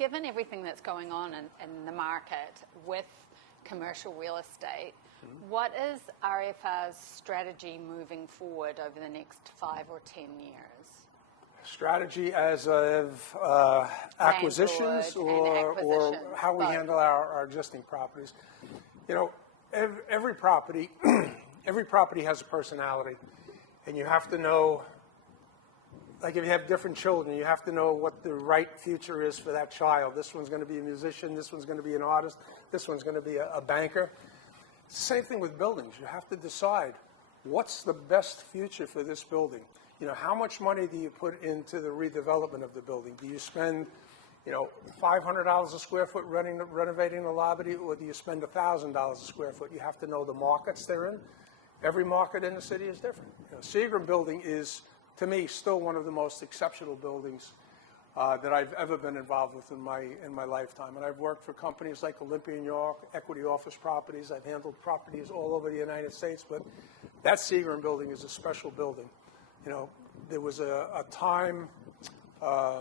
given everything that's going on in the market with commercial real estate, what is RFR's strategy moving forward over the next 5 or 10 years? Strategy as of acquisitions or how we handle our existing properties. You know, every property, every property has a personality, and you have to know, like if you have different children, you have to know what the right future is for that child. This one's going to be a musician, this one's going to be an artist, this one's going to be a banker. Same thing with buildings. You have to decide what's the best future for this building. You know, how much money do you put into the redevelopment of the building? Do you spend, you know, $500 a square foot renovating the lobby, or do you spend $1,000 a square foot? You have to know the markets they're in. Every market in the city is different. You know, Seagram building is, to me, still one of the most exceptional buildings that I've ever been involved with in my lifetime. And I've worked for companies like Olympia New York, Equity Office Properties. I've handled properties all over the United States, but that Seagram building is a special building. You know, there was a time,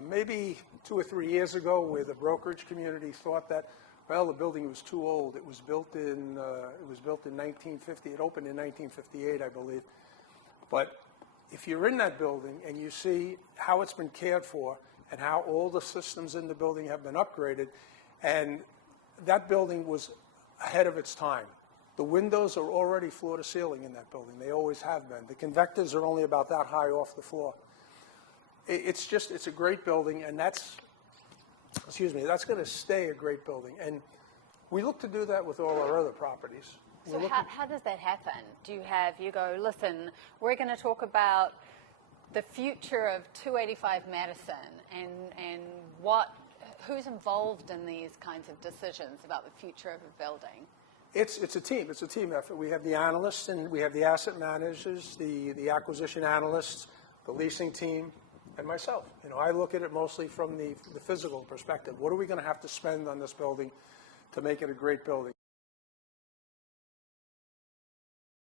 maybe 2 or 3 years ago, where the brokerage community thought that, well, the building was too old. It was built in 1950. It opened in 1958, I believe. But if you're in that building and you see how it's been cared for and how all the systems in the building have been upgraded, and that building was ahead of its time. The windows are already floor to ceiling in that building. They always have been. The convectors are only about that high off the floor. It's a great building, and that's going to stay a great building. And we look to do that with all our other properties. So how does that happen? You go, listen, we're going to talk about the future of 285 Madison and who's involved in these kinds of decisions about the future of a building? It's a team. It's a team effort. We have the analysts and we have the asset managers, the acquisition analysts, the leasing team, and myself. You know, I look at it mostly from the physical perspective. What are we going to have to spend on this building to make it a great building?